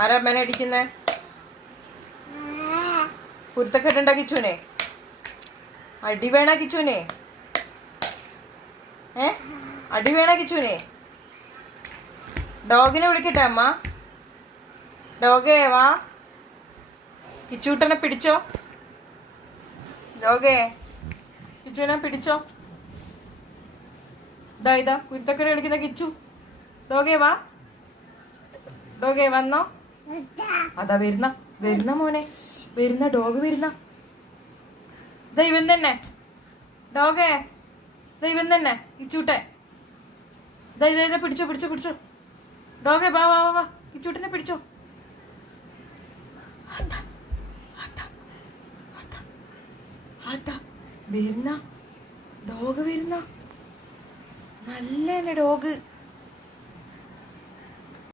ആരാ അമ്മേനെ അടിക്കുന്നേ? കുരുത്തക്കെട്ടുണ്ടാ കിച്ചുനെ? അടി വേണ കിച്ചുനെ? അടി വേണ കിച്ചുനെ? ഡോഗിനെ വിളിക്കട്ടെ അമ്മ? ഡോഗേ വാ, കിച്ചൂട്ടനെ പിടിച്ചോ. ഡോഗേ, കിച്ചുവിനെ പിടിച്ചോ. ഇതാ കുരുത്തക്കട കളിക്കുന്ന കിച്ചു. ഡോഗേ വാ, ഡോഗേ വന്നോ. അതാ വരുന്ന മോനെ, വരുന്ന ഡോഗ് വരുന്ന. ദൈവം തന്നെ ഡോഗേ, ദൈവം തന്നെ കിച്ചൂട്ടെ. പിടിച്ചോ. ഡോഗേ വാ വാ വാ, കിച്ചൂട്ടനെ പിടിച്ചോ. വരുന്ന ഡോഗ് വരുന്ന. നല്ല ഡോഗ്.